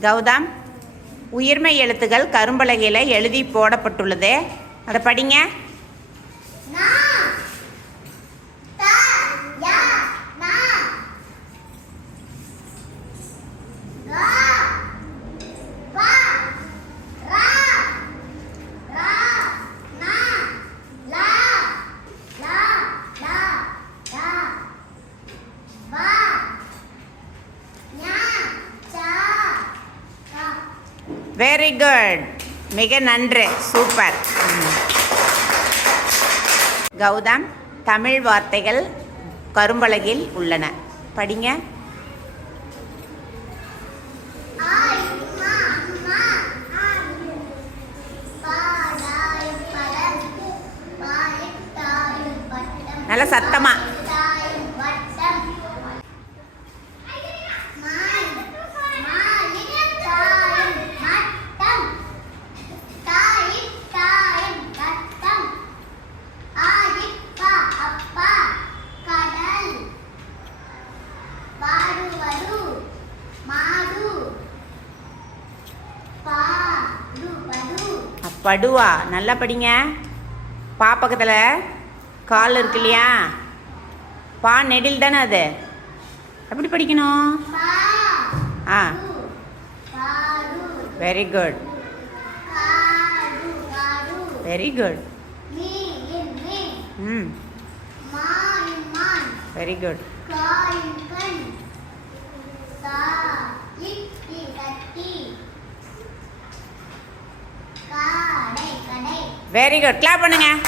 கௌதம் உயிர்மை எழுத்துகள் கரும்பலகையில் எழுதி போடப்பட்டுள்ளது. அதை படிங்க. வெரி குட் மிக நன்று. சூப்பர் கௌதம் தமிழ் வார்த்தைகள் கரும்பலகில் உள்ளன. படிங்க. நல்லா நல்ல சத்தமா. படுவா. நல்லா படிங்க. பா பக்கத்தில். கால் இருக்கு இல்லையா? பா நெடில் தானே அது? எப்படி படிக்கணும்? ஆ. Very good very good me. Very good very good clap பண்ணுங்கள்